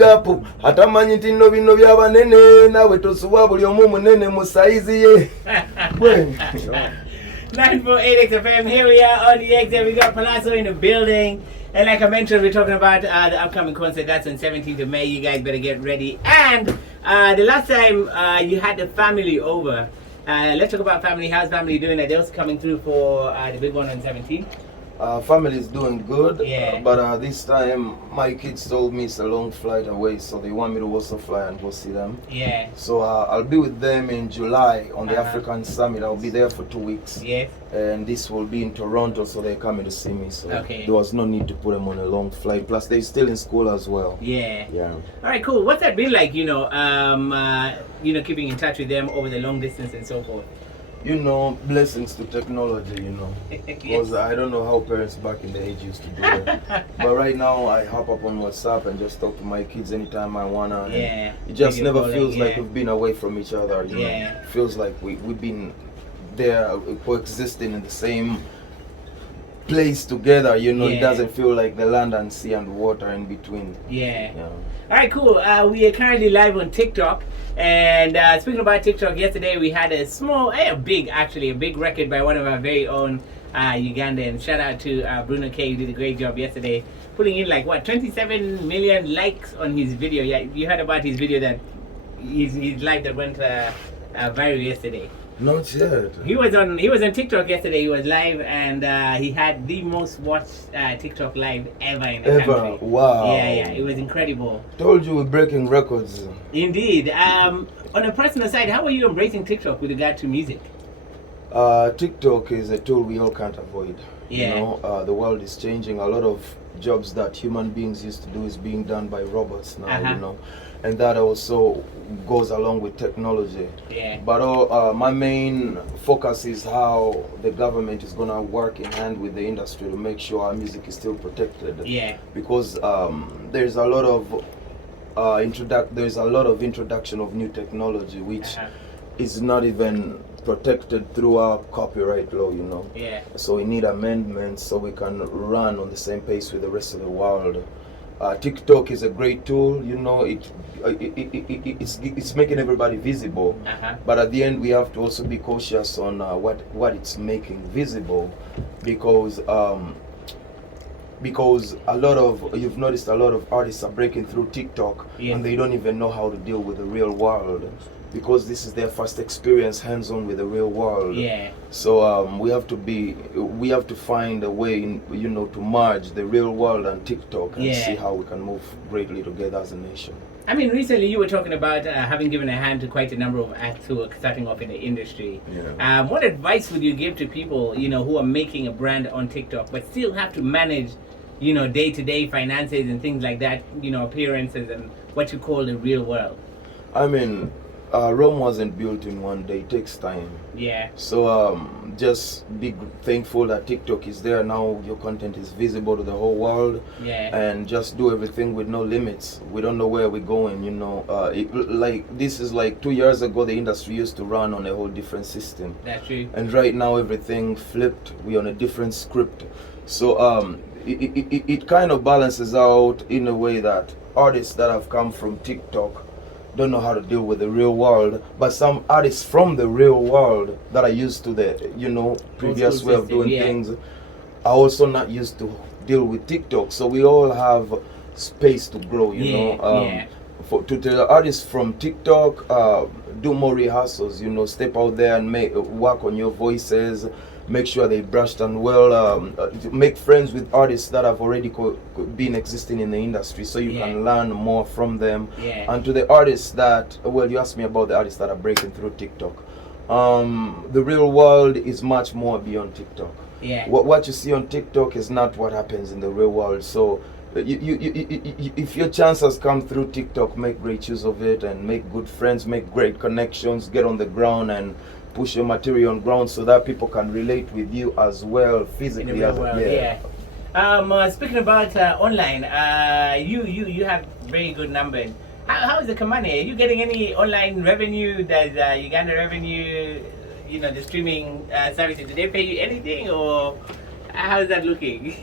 big up atamanyi nti nno bino by'abanene nawe tosuwa buli omu munene mu saizi ye 948 XFM, here we are on the XFM. We got Pallaso in the building. And like I mentioned, we're talking about the upcoming concert. That's on 17th of May. You guys better get ready. And the last time you had the family over, let's talk about family. How's family doing? Are they also coming through for the big one on 17th? Family is doing good, yeah. But this time my kids told me it's a long flight away, so they want me to also fly and go see them. Yeah. So I'll be with them in July on the African Summit. I'll be there for 2 weeks. Yes. And this will be in Toronto, so they're coming to see me. So okay. There was no need to put them on a long flight. Plus, they're still in school as well. Yeah. Yeah. All right, cool. What's that been like? Keeping in touch with them over the long distance and so forth. Blessings to technology, because I don't know how parents back in the age used to do it. But right now I hop up on WhatsApp and just talk to my kids anytime I wanna. Yeah. It just never feels like we've been away from each other. You know? It feels like we've been there coexisting in the same place together. It doesn't feel like the land and sea and water in between. Yeah. All right, cool. We are currently live on TikTok. And speaking about TikTok, yesterday we had a big record by one of our very own Ugandans. Shout out to Bruno K, who did a great job yesterday, putting in 27 million likes on his video. Yeah, you heard about his video that his live that went viral yesterday. Not yet. He was on TikTok yesterday. He was live and he had the most watched TikTok live ever in the country. Wow. Yeah, it was incredible. Told you we're breaking records. Indeed. On a personal side, how are you embracing TikTok with regard to music? TikTok is a tool we all can't avoid. Yeah. The world is changing. A lot of jobs that human beings used to do is being done by robots now. And that also goes along with technology. Yeah. But my main focus is how the government is gonna work in hand with the industry to make sure our music is still protected. Yeah. Because there's a lot of introduction of new technology which is not even protected through our copyright law. Yeah. So we need amendments so we can run on the same pace with the rest of the world. TikTok is a great tool, it's making everybody visible. But at the end we have to also be cautious on what it's making visible, because you've noticed a lot of artists are breaking through TikTok and they don't even know how to deal with the real world, because this is their first experience hands-on with the real world. Yeah. So we have to find a way to merge the real world and TikTok and see how we can move greatly together as a nation. I mean, recently you were talking about having given a hand to quite a number of acts who are starting off in the industry. Yeah. What advice would you give to people, who are making a brand on TikTok but still have to manage, day-to-day finances and things like that, appearances and what you call the real world? I mean, Rome wasn't built in one day. It takes time. Yeah. So just be thankful that TikTok is there now. Your content is visible to the whole world. Yeah. And just do everything with no limits. We don't know where we're going. This is like 2 years ago. The industry used to run on a whole different system. That's true. And right now everything flipped. We're on a different script. So it kind of balances out in a way that artists that have come from TikTok don't know how to deal with the real world, but some artists from the real world that are used to the previous way of doing things are also not used to deal with TikTok. So we all have space to grow. To the artists from TikTok, do more rehearsals. Step out there and work on your voices. Make sure they brushed and well. Make friends with artists that have already been existing in the industry, so you can learn more from them. And to the artists that, you asked me about the artists that are breaking through TikTok. The real world is much more beyond TikTok. What you see on TikTok is not what happens in the real world. So if your chance has come through TikTok, make great use of it and make good friends, make great connections, get on the ground and push your material on ground so that people can relate with you as well physically. In the real world, speaking about online, you have very good numbers. How is the money? Are you getting any online revenue? Does Uganda revenue, the streaming services, do they pay you anything, or how is that looking?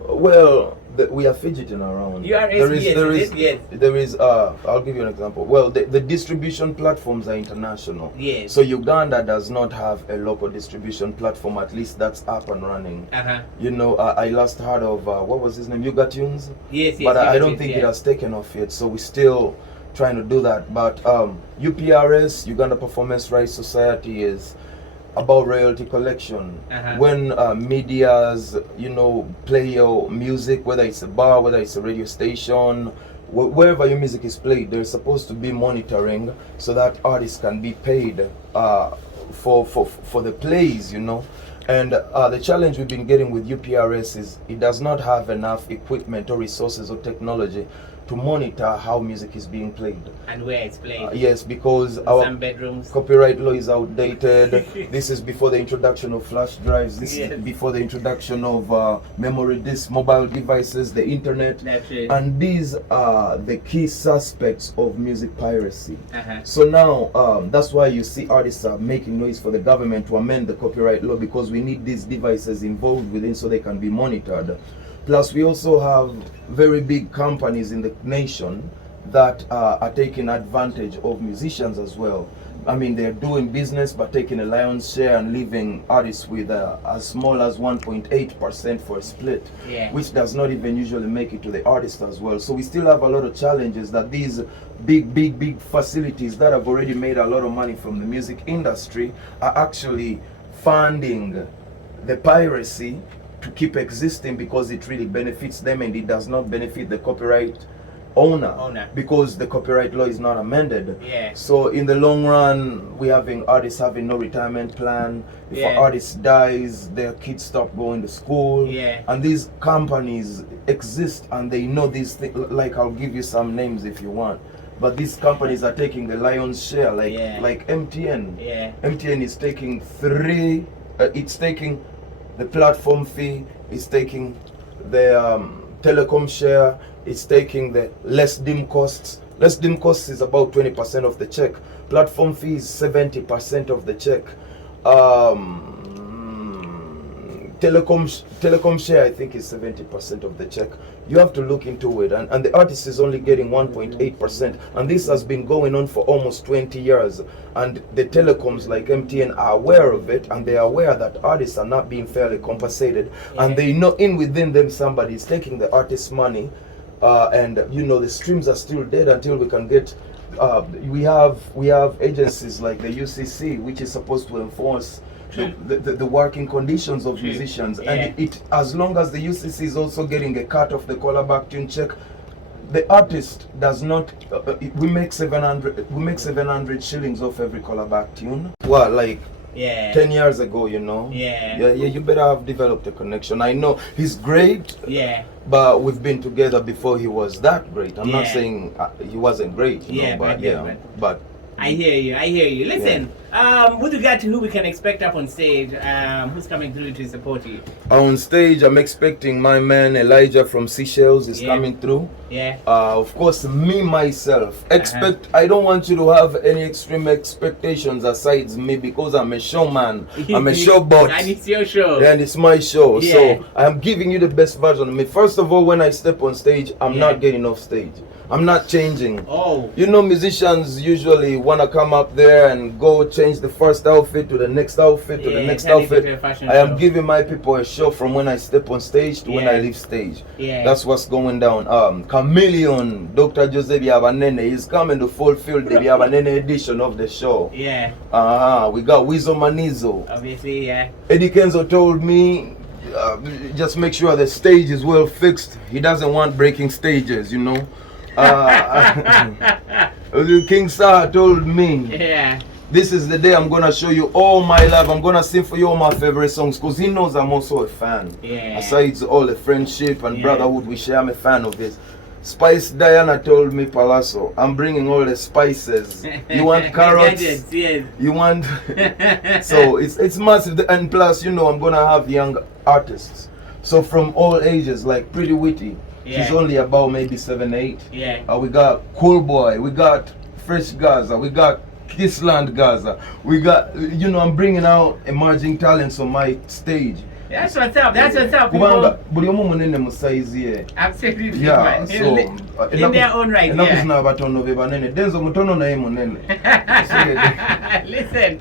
Well, we are fidgeting around. You are SBS, there is. I'll give you an example. Well, the distribution platforms are international. Yes. So Uganda does not have a local distribution platform. At least that's up and running. You know, I last heard of what was his name, Ugatunes. Yes, But I don't Ugatunes, think it has taken off yet. So we're still trying to do that. But UPRS, Uganda Performance Rights Society, is about royalty collection. When medias, you know, play your music, whether it's a bar, whether it's a radio station, wherever your music is played, there's supposed to be monitoring so that artists can be paid for the plays, you know. And the challenge we've been getting with UPRS is it does not have enough equipment or resources or technology to monitor how music is being played and where it's played. Yes, because some bedrooms. Copyright law is outdated. This is before the introduction of flash drives. This is before the introduction of memory disks, mobile devices, the internet. That's it. And these are the key suspects of music piracy. So now that's why you see artists are making noise for the government to amend the copyright law, because we need these devices involved within so they can be monitored. Plus, we also have very big companies in the nation that are taking advantage of musicians as well. I mean, they're doing business but taking a lion's share and leaving artists with as small as 1.8% for a split, which does not even usually make it to the artist as well. So we still have a lot of challenges that these big facilities that have already made a lot of money from the music industry are actually funding the piracy to keep existing, because it really benefits them and it does not benefit the copyright owner because the copyright law is not amended. So in the long run, we're having artists having no retirement plan. If an artist dies, their kids stop going to school. And these companies exist and they know these things. Like, I'll give you some names if you want. But these companies are taking the lion's share, like MTN. MTN is taking it's taking the platform fee, it's taking the telecom share, it's taking the less dim costs. Less dim costs is about 20% of the check. Platform fee is 70% of the check. Telecom share, I think, is 70% of the check. You have to look into it, and the artist is only getting 1.8%, and this has been going on for almost 20 years. And the telecoms like MTN are aware of it, and they are aware that artists are not being fairly compensated, and they know within them somebody is taking the artist's money, and you know, the streams are still dead until we can get. We have agencies like the UCC, which is supposed to enforce the working conditions of musicians, and it, as long as the UCC is also getting a cut of the callback tune check, the artist does not. We make 700 shillings off every callback tune. Well, like 10 years ago, you know. You better have developed a connection. I know he's great. But we've been together before he was that great. I'm not saying he wasn't great, you know, but I hear you. Listen, with regard to who we can expect up on stage, who's coming through to support you? On stage, I'm expecting my man Elijah from Seychelles is coming through. Of course, me, myself. I don't want you to have any extreme expectations aside me, because I'm a showman. I'm a showbot. And it's your show. And it's my show. So I'm giving you the best version of me. First of all, when I step on stage, I'm not getting off stage. I'm not changing. You know, musicians usually want to come up there and go change the first outfit to the next outfit to the next outfit. I am giving my people a show from when I step on stage to when I leave stage. That's what's going down. Chameleon, Dr. Jose Biabanene is coming to fulfill the Biabanene edition of the show. We got Wizo Manizo. Obviously, Eddie Kenzo told me, just make sure the stage is well fixed. He doesn't want breaking stages, you know. King Sar told me, this is the day I'm gonna show you all my love. I'm gonna sing for you all my favorite songs, because he knows I'm also a fan. Aside all the friendship and brotherhood we share, I'm a fan of this. Spice Diana told me, Pallaso, I'm bringing all the spices. You want carrots? You want so it's massive. And plus, you know, I'm gonna have young artists, so from all ages, like Pretty Witty. She's only about maybe 7, 8. We got Cool Boy, we got Fresh Gaza, we got Kissland Gaza, we got, you know, I'm bringing out emerging talents on my stage. That's what's up. That's what's up. Kubanga buli omu munene mu size ye. Absolutely. Yeah, so in their own right. Yeah. Zina abatono be banene. Denzo mutono naye munene. Listen,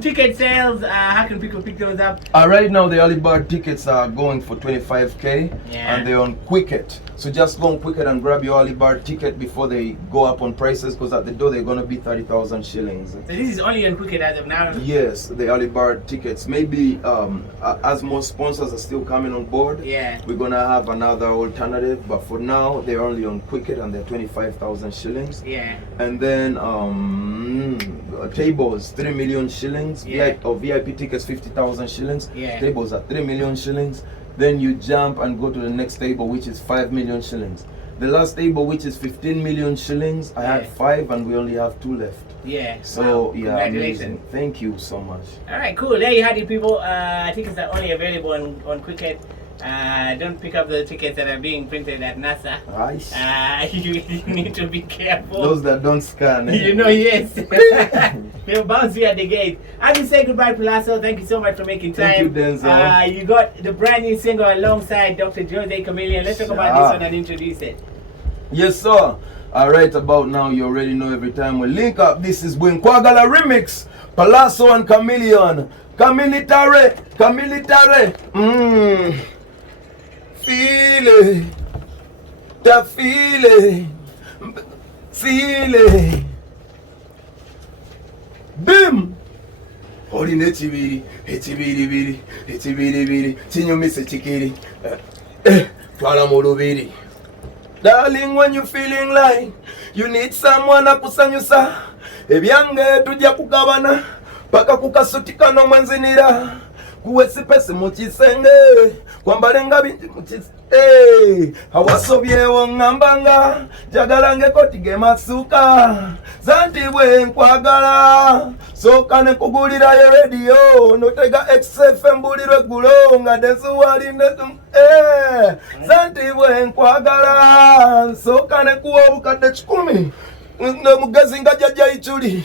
ticket sales, how can people pick those up? Right now the early bird tickets are going for 25k, and they're on Quicket. So just go on Quicket and grab your early bird ticket before they go up on prices, because at the door they're going to be 30,000 shillings. So this is only on Quicket as of now? Yes, the early bird tickets. Maybe as more sponsors are still coming on board, we're going to have another alternative, but for now they're only on Quicket and they're 25,000 shillings. And then tables 3 million shillings, VIP tickets 50,000 shillings. Tables are 3 million shillings. Then you jump and go to the next table, which is 5 million shillings. The last table, which is 15 million shillings, I had 5 and we only have 2 left. So congratulations. Amazing. Thank you so much. All right, cool. There you had it, people. Tickets are only available on Quicket. Don't pick up the tickets that are being printed at NASA. You need to be careful. Those that don't scan. You know, yes. They'll bounce you at the gate. I will say goodbye, Pallaso. Thank you so much for making time. Thank you, Denzel. You got the brand new single alongside Dr. Jose Chameleon. Let's talk about this one and introduce it. Yes, sir. Right about now, you already know every time we link up, this is Bwenkwagala Remix. Pallaso and Chameleon. Kamilitare. Feel it. Da feel it. Feel it. Bim! Holding echibiri. Chinyumise chikiri. Twala mulubiri. Darling, when you feeling like you need someone akusanyusa, ebyange tujja kugabana paka kukasutika no mwenzinira kuwesipesi mukisenge kwambale nga binti mukise awasobyewo ngambanga jagalange koti ge masuka zanti bwe nkwagala soka ne kugulira ye radio notega XFM bulirwe gulo nga dezuwali zanti bwe nkwagala soka ne kuwa obukadde 10 ne mugezi nga jajja ichuli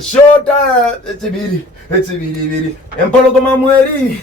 shota echibiri empologoma mweri